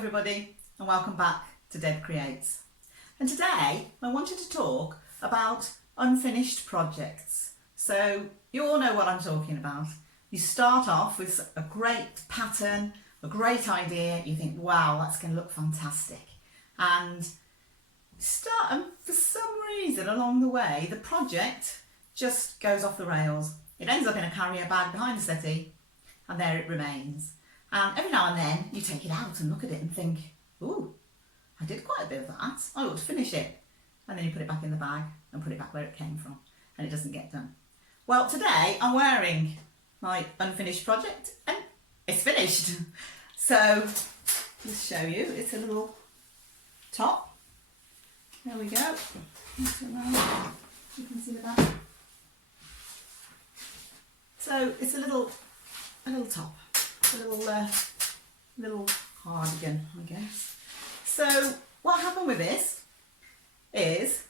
everybody, and welcome back to Deb Creates. And today I wanted to talk about unfinished projects. So you all know what I'm talking about. You start off with a great pattern, a great idea, you think, wow, that's going to look fantastic. And for some reason along the way, the project just goes off the rails. It ends up in a carrier bag behind the settee, and there it remains. And every now and then you take it out and look at it and think, ooh, I did quite a bit of that. I ought to finish it. And then you put it back in the bag and put it back where it came from, and it doesn't get done. Well, today I'm wearing my unfinished project and it's finished. So let's show you. It's a little top. There we go. You can see the back. So it's a little top. A little cardigan, I guess. So what happened with this is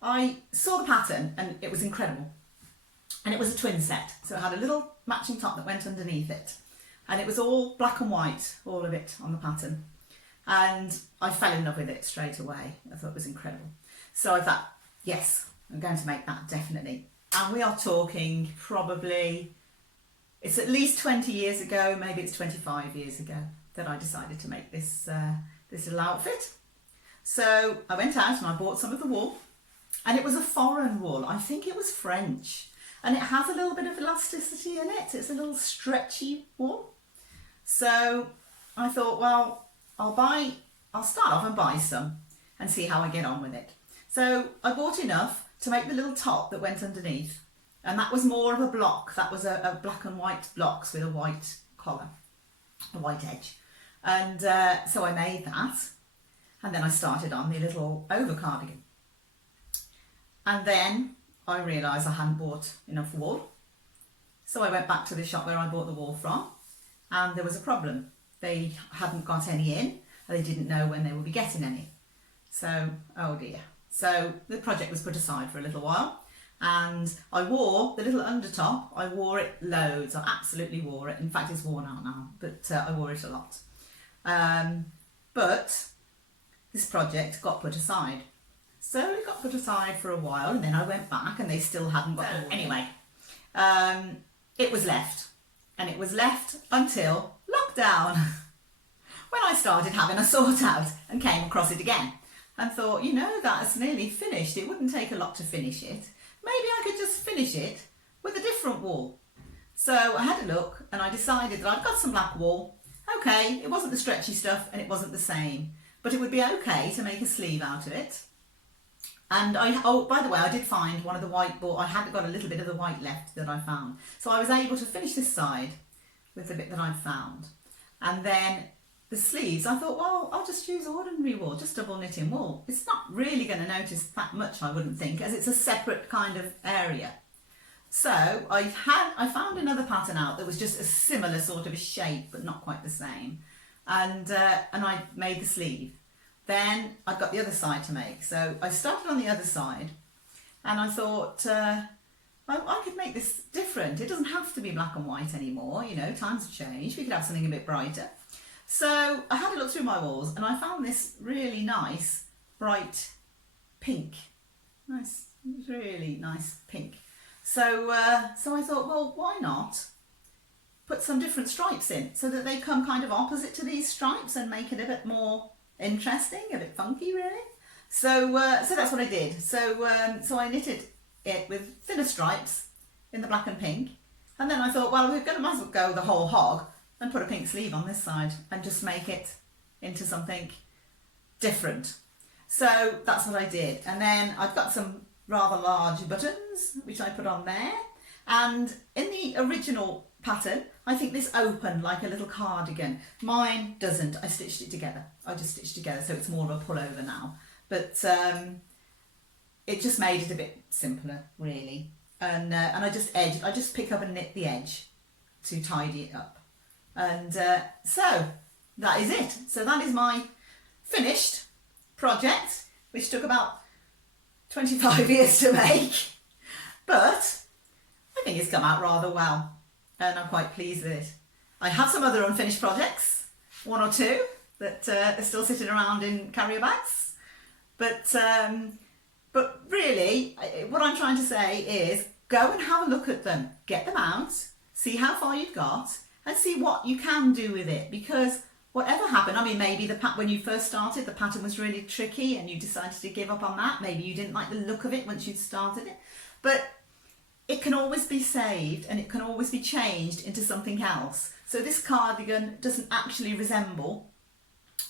I saw the pattern and it was incredible. And it was a twin set. So it had a little matching top that went underneath it. And it was all black and white, all of it on the pattern. And I fell in love with it straight away. I thought it was incredible. So I thought, yes, I'm going to make that definitely. And we are talking probably, it's at least 20 years ago, maybe it's 25 years ago that I decided to make this little outfit. So I went out and I bought some of the wool, and it was a foreign wool. I think it was French, and it has a little bit of elasticity in it. It's a little stretchy wool. So I thought, well, I'll start off and buy some and see how I get on with it. So I bought enough to make the little top that went underneath. And that was more of a block. That was a black and white blocks with a white collar, a white edge. And so I made that. And then I started on the little over cardigan. And then I realised I hadn't bought enough wool. So I went back to the shop where I bought the wool from. And there was a problem. They hadn't got any in. And they didn't know when they would be getting any. So, oh dear. So the project was put aside for a little while. And I wore the little undertop. I wore it loads. I absolutely wore it. In fact, it's worn out now, but I wore it a lot. But this project got put aside. So it got put aside for a while, and then I went back and they still hadn't got the wool. Anyway, it was left. And it was left until lockdown, when I started having a sort out and came across it again. And thought, you know, that's nearly finished. It wouldn't take a lot to finish it. Maybe I could just finish it with a different wool. So I had a look and I decided that I'd got some black wool. Okay, it wasn't the stretchy stuff and it wasn't the same, but it would be okay to make a sleeve out of it. And oh, by the way, I did find one of the white ball. I had got a little bit of the white left that I found. So I was able to finish this side with the bit that I'd found. And then the sleeves, I thought, well, I'll just use ordinary wool, just double knitting wool. It's not really going to notice that much, I wouldn't think, as it's a separate kind of area. So I found another pattern out that was just a similar sort of a shape, but not quite the same. And I made the sleeve. Then I've got the other side to make. So I started on the other side, and I thought, I could make this different. It doesn't have to be black and white anymore, you know, times have changed. We could have something a bit brighter. So I had a look through my walls and I found this really nice bright pink. Nice, really nice pink. So I thought, well, why not put some different stripes in so that they come kind of opposite to these stripes and make it a bit more interesting, a bit funky really. So that's what I did. So I knitted it with thinner stripes in the black and pink. And then I thought, well, we're going to might as well go the whole hog and put a pink sleeve on this side and just make it into something different. So that's what I did. And then I've got some rather large buttons, which I put on there. And in the original pattern, I think this opened like a little cardigan. Mine doesn't. I stitched it together. I just stitched together, so it's more of a pullover now. But it just made it a bit simpler, really. And I just pick up and knit the edge to tidy it up. And so that is it. So that is my finished project, which took about 25 years to make, but I think it's come out rather well and I'm quite pleased with it. I have some other unfinished projects, one or two, that are still sitting around in carrier bags. But really, what I'm trying to say is go and have a look at them, get them out, see how far you've got, and see what you can do with it. Because whatever happened, I mean, maybe when you first started, the pattern was really tricky and you decided to give up on that. Maybe you didn't like the look of it once you'd started it. But it can always be saved and it can always be changed into something else. So this cardigan doesn't actually resemble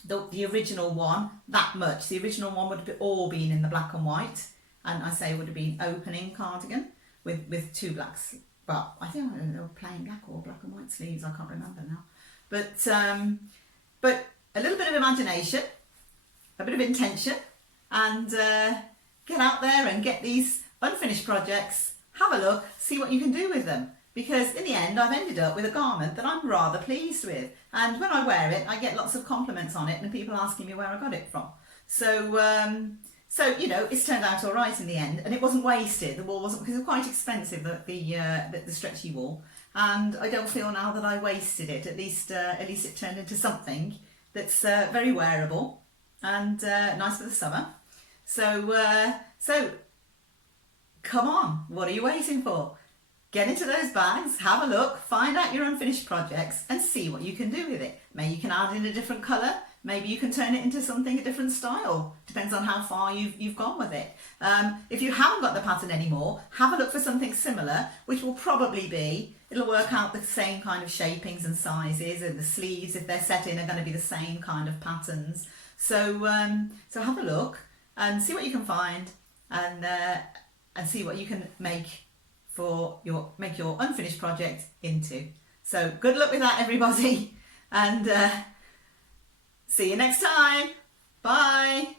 the original one that much. The original one would have all been in the black and white, and I say would have been opening cardigan with two blacks. Well, I think they were plain black or black and white sleeves. I can't remember now. But a little bit of imagination, a bit of intention, and get out there and get these unfinished projects. Have a look, see what you can do with them. Because in the end, I've ended up with a garment that I'm rather pleased with. And when I wear it, I get lots of compliments on it and people asking me where I got it from. So you know, it's turned out all right in the end. And it wasn't wasted. The wool wasn't, because it was quite expensive, the stretchy wool. And I don't feel now that I wasted it. At least it turned into something that's very wearable and nice for the summer. So come on, what are you waiting for? Get into those bags, have a look, find out your unfinished projects and see what you can do with it. Maybe you can add in a different colour, maybe you can turn it into something, a different style. Depends on how far you've gone with it. If you haven't got the pattern anymore, have a look for something similar, which will probably be, it'll work out the same kind of shapings and sizes, and the sleeves, if they're set in, are going to be the same kind of patterns. So have a look and see what you can find, and see what you can make your unfinished project into. So good luck with that, everybody, and see you next time. Bye.